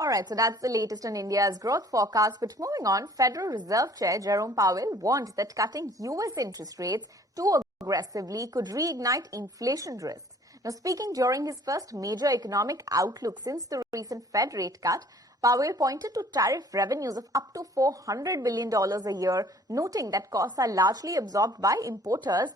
All right, so that's the latest on India's growth forecast. But moving on, Federal Reserve Chair Jerome Powell warned that cutting U.S. interest rates too aggressively could reignite inflation risks. Now, speaking during his first major economic outlook since the recent Fed rate cut, Powell pointed to tariff revenues of up to $400 billion a year, noting that costs are largely absorbed by importers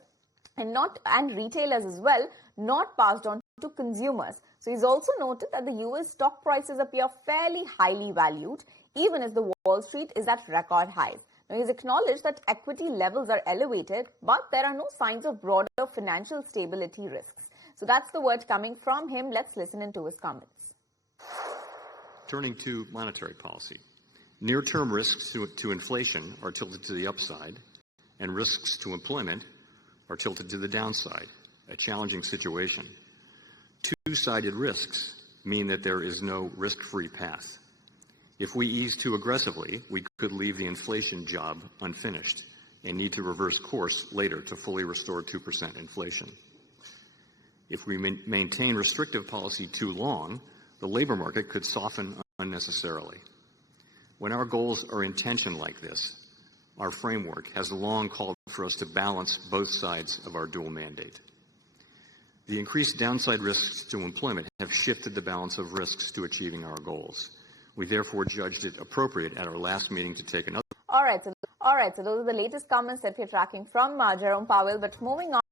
and retailers as well, not passed on to consumers. So he's also noted that the US stock prices appear fairly highly valued, even as the Wall Street is at record highs. Now, he's acknowledged that equity levels are elevated, but there are no signs of broader financial stability risks. So that's the word coming from him. Let's listen into his comments. Turning to monetary policy, near-term risks to inflation are tilted to the upside, and risks to employment are tilted to the downside, a challenging situation. Two-sided risks mean that there is no risk-free path. If we ease too aggressively, we could leave the inflation job unfinished and need to reverse course later to fully restore 2% inflation. If we maintain restrictive policy too long, the labor market could soften unnecessarily. When our goals are in tension like this, our framework has long called for us to balance both sides of our dual mandate. The increased downside risks to employment have shifted the balance of risks to achieving our goals. We therefore judged it appropriate at our last meeting to take another. All right, so those are the latest comments that we're tracking from Jerome Powell. But moving on.